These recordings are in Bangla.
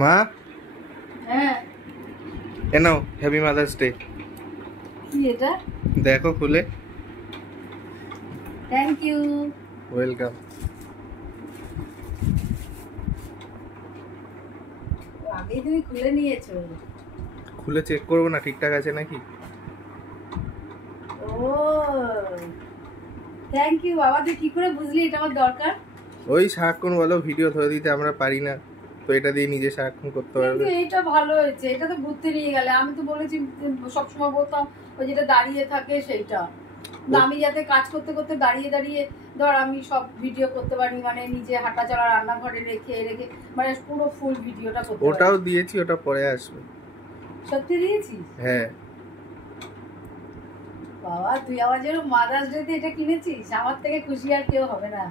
মা হ্যাঁ এ নাও হ্যাপি মাদার্স ডে। কি এটা? দেখো খুলে। Thank you. ওয়েলকাম। আগেই তুমি খুলে নিয়েছো। খুলে চেক করবো না ঠিকঠাক আছে নাকি। ও থ্যাংক ইউ বাবা, তুই কি করে বুঝলি এটা আমার দরকার? ওই সারাক্ষণ বলো ভিডিও ধরে দিতে আমরা পারি না, তো এটা দিয়ে নিজে সারাক্ষণ করতে পারবে। কিন্তু এইটা ভালো হয়েছে, এটা তো ঘুরতে নিয়ে গেলে। আমি তো বলেছি সবসময় বলতাম ওই যেটা দাঁড়িয়ে থাকে সেইটা। আমি যাতে কাজ করতে করতে দাঁড়িয়ে দাঁড়িয়ে ধর আমি সব ভিডিও করতে পারি, মানে নিজে হাঁটা চলা, রান্নাঘরে রেখে রেখে মানে পুরো ফুল ভিডিওটা করতে পারি। ওটাও দিয়েছি, ওটা পরে আসবে। সত্যি দিয়েছিস? হ্যাঁ বাবা তুই আমার জন্য মাদার্স ডেতে এটা কিনেছিস, আমার থেকে খুশি আর কেউ হবে না।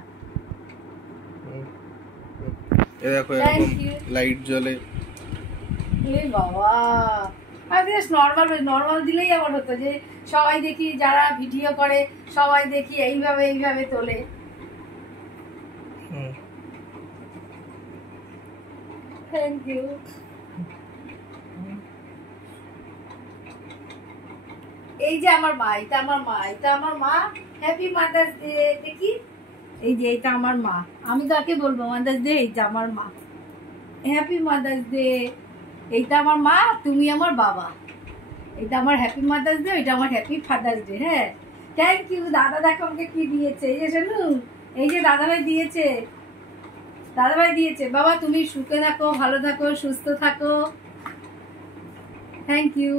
এ দেখো এরকম লাইট জ্বলে। এ বাবা আরে নরমাল নরমাল দিলেই আমার হতো, যে সবাই দেখি যারা ভিডিও করে সবাই দেখি এইভাবে এইভাবে তোলে। Thank you. এই যে আমার মা, এটা আমার মা, এটা আমার মা। Happy mother's day. দেখি এই যে এটা আমার মা, আমি তাকে বলবো মাদার্স ডে, এইটা আমার মা। Happy mother's day. এইটা আমার মা, তুমি আমার বাবা। এটা আমার হ্যাপি মাদার্স ডে, এটা আমার হ্যাপি ফাদার্স ডে। হ্যাঁ থ্যাংক ইউ। দাদা দেখো আমাকে কি দিয়েছে, এই যে শোনো, এই যে দাদাভাই দিয়েছে, দাদাভাই দিয়েছে। বাবা তুমি সুখে থাকো, ভালো থাকো, সুস্থ থাকো। Thank you.